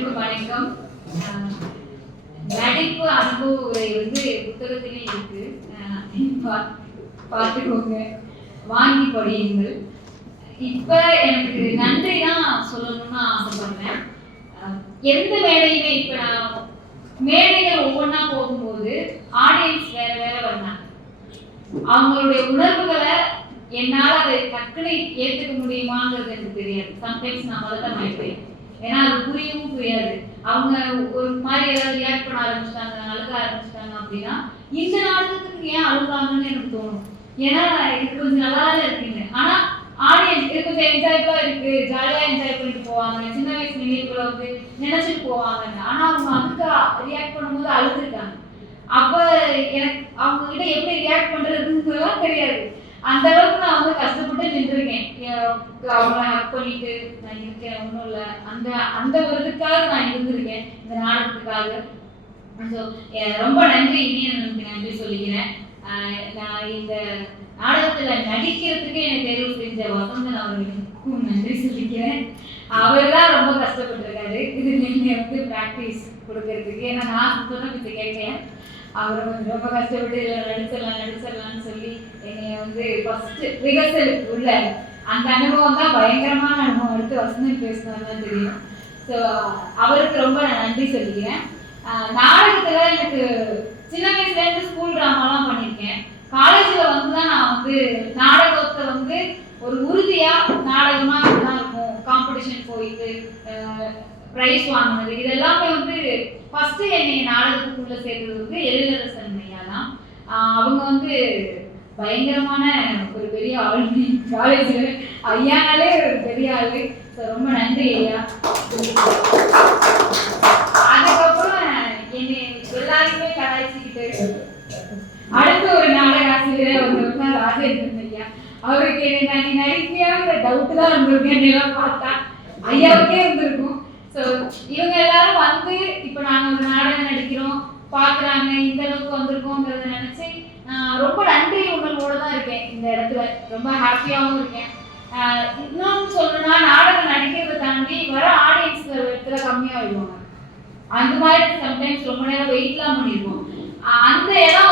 அனைவருக்கும் வணக்கம். நடிப்பு அனுபவ உரை புத்தகத்திலே இருக்கு, பார்த்துக்கோங்க, வாங்கி படியுங்கள். இப்ப எனக்கு நன்றி தான் சொல்லணும்னு ஆசைப்படுறேன். எந்த மேடையுமே இப்ப நான் மேடைகள் ஒவ்வொன்றா போகும்போது ஆடியன்ஸ் வேற வேற வந்தாங்க. அவங்களுடைய உணர்வுகளை என்னால் அதை டக்குனு ஏற்றுக்க முடியுமாங்கிறது எனக்கு தெரியாது. சம்டைம்ஸ் நான் முதல்ல மாட்டேன், ஏன்னா அது புரியவும் புரியாது. அவங்க ஒரு மாதிரி ஏதாவது ரியாக்ட் பண்ண ஆரம்பிச்சிட்டாங்க, அழுக ஆரம்பிச்சிட்டாங்க அப்படின்னா இந்த நாடகத்துக்கு ஏன் அழுகாங்கன்னு எனக்கு தோணும். ஏன்னா இது கொஞ்சம் நல்லா தான் இருக்குங்க, ஆனா ஆடியன்ஸ் இது கொஞ்சம் என்ஜாய்பா இருக்கு, ஜாலியா என்ஜாய் பண்ணிட்டு போவாங்க, சின்ன வயசு நினைவுகளை நினைச்சிட்டு போவாங்க. ஆனா அவங்க அதுக்கு ரியாக்ட் பண்ணும்போது அழுதுருக்காங்க. அப்ப எனக்கு அவங்க கிட்ட எப்படி ரியாக்ட் பண்றதுன்னு தெரியாது. அந்த அளவுக்கு நான் கஷ்டப்பட்டு நின்றுருக்கேன். அவங்கள ஹக் பண்ணிட்டு நான் இருக்கேன், ஒன்றும் இல்லை, அந்த அந்த ஒரு இதுக்காக நான் இருந்திருக்கேன், இந்த நாடகத்துக்காக. ஸோ ரொம்ப நன்றி, இனியும் நன்றி சொல்லிக்கிறேன். நான் இந்த நாடகத்துல நடிக்கிறதுக்கு எனக்கு தேர்வு செஞ்ச வசந்தன் அவர்களுக்கும் நன்றி சொல்லிக்கிறேன். அவர் தான் ரொம்ப கஷ்டப்பட்டிருக்காரு இது நீங்க ப்ராக்டிஸ் கொடுக்கறதுக்கு. ஏன்னா நான் சொன்ன பிச்சை கேட்கல, அவர் ரொம்ப கஷ்டப்பட்டு நடிச்சிடலாம்னு சொல்லி என்னை ஃபர்ஸ்ட் ரிஹர்சலுக்கு உள்ள அந்த அனுபவம் தான் பயங்கரமான அனுபவம். அடுத்து வசந்தன் பேசினாதான் தெரியும். ஸோ அவருக்கு ரொம்ப நான் நன்றி சொல்லிக்கிறேன். நாடகத்துல எனக்கு சின்ன வயசுல இருந்து ஸ்கூல் ட்ராமாலாம் பண்ணியிருக்கேன். காலேஜ்ல தான் நான் நாடகத்தை ஒரு உறுதியா நாடகமா இப்படிதான் இருக்கும், காம்படிஷன் போயிட்டு பிரைஸ் வாங்கினது, இது எல்லாமே ஃபர்ஸ்ட் என்னை நாடகத்துக்குள்ள சேர்த்தது எழிலரசன் ஐயா தான். அவங்க பயங்கரமான ஒரு பெரிய ஆளு காலேஜ்ல. ஐயானாலே ஒரு பெரிய ஆளு. ரொம்ப நன்றி ஐயா. அதுக்கப்புறம் என்னை எல்லாருமே கலாய்ச்சிக்கிட்டு அடுத்த ஒரு நாடக ஆசிரியர் வந்தவங்க ராஜேந்திரன் ஐயா. அவருக்கு என்னை நடிக்கையாங்கிற டவுட் தான் இருந்திருக்கேன், பார்த்தா ஐயாவுக்கே இருந்திருக்கும். ஸோ இவங்க எல்லாரும் இப்போ நாங்கள் ஒரு நாடகம் நடிக்கிறோம் பார்க்குறாங்க, இந்த அளவுக்கு வந்திருக்கோங்கிறத நினச்சி நான் ரொம்ப நன்றி உணர்வோடு தான் இருக்கேன் இந்த இடத்துல. ரொம்ப ஹாப்பியாகவும் இருக்கேன். இன்னொன்று சொல்லணும்னா, நாடகம் நடிக்கிறத தாண்டி வர ஆடியன்ஸ் இடத்துல கம்மியாகிடுவாங்க. அந்த மாதிரி சம்டைம்ஸ் ரொம்ப நேரம் வெயிட்லாம் பண்ணிடுவோம். அந்த இடம்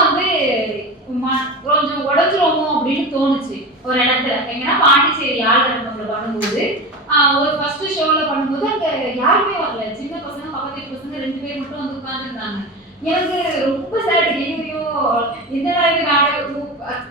கொஞ்சம் உடஞ்சிருவோமோ அப்படின்னு தோணுச்சு ஒரு இடத்துல. எங்கன்னா பாண்டிச்சேரி ஆளுநர் பண்ணும்போது ஒரு ஃபர்ஸ்ட் ஷோல பண்ணும்போது அங்கே யாருமே வரல, சின்ன பசங்க பக்கத்து பசங்க 2 பேர் மட்டும் உட்காந்துருந்தாங்க. எனக்கு ரொம்ப சேட், ஐயோ இந்த நாடகம்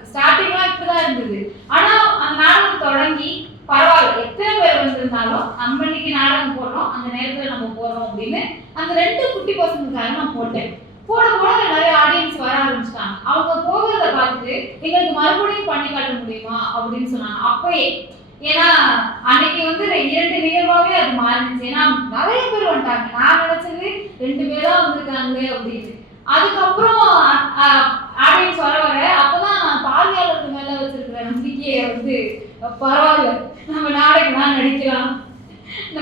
ஸ்டார்டிங்லாம் இப்படிதான் இருந்தது. ஆனா அந்த நாடகம் தொடங்கி பரவாயில்ல, எத்தனை பேர் வந்திருந்தாலும் நம்ம இன்னைக்கு நாடகம் போடுறோம், அந்த நேரத்துல நம்ம போறோம் அப்படின்னு அந்த 2 குட்டி பசங்களுக்காக நான் போட்டேன். போட நிறைய ஆடியன்ஸ் வர ஆரம்பிச்சிட்டாங்க. அவங்க போகிறத பார்த்துட்டு எங்களுக்கு மறுபடியும் பண்ணி காட்ட முடியுமா அப்படின்னு சொன்னாங்க அப்பயே. ஏன்னா அன்னைக்கு 2 நிகழ்வாவே அது மாறிடுச்சு. ஏன்னா நிறைய பேர் வந்துட்டாங்க, நான் நினைச்சது 2 பேர் தான் வந்திருக்காங்களே அப்படின்னு. அதுக்கப்புறம் ஆடியன்ஸ் வர அப்பதான் நான் பார்வையாளருக்கு மேல வச்சிருக்கிற நம்பிக்கையை பரவாயில்ல, நம்ம நாடகம் நடிக்கலாம்,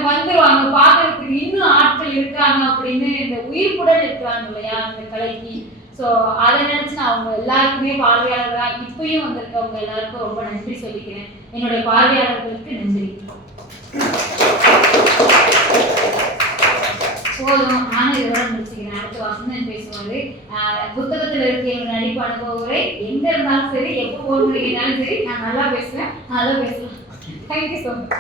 வந்துருவாங்க பார்க்கறதுக்கு, இன்னும் ஆட்கள் இருக்காங்க அப்படின்னு இந்த உயிர்ப்புடன் இருக்கிறாங்க இல்லையா அந்த கலைக்கு. ஸோ அதை நினைச்சு நான் அவங்க எல்லாருக்குமே பார்வையாளர்களாக இப்பயும் வந்திருக்கவங்க எல்லாருக்கும் ரொம்ப நன்றி சொல்லிக்கிறேன். என்னுடைய பார்வையாளர்களுக்கு நன்றி. போதும், நானும் இதோட முடிச்சுக்கிறேன். அடுத்த வசந்தன் பேசுவாரு. புத்தகத்துல இருக்க எங்க நடிப்பு அனுபவரை எங்க இருந்தாலும் சரி, எப்போ போன் பண்ணிக்கிட்டாலும் சரி, நான் நல்லா பேசுவேன், நல்லா பேசலாம். Thank you so much.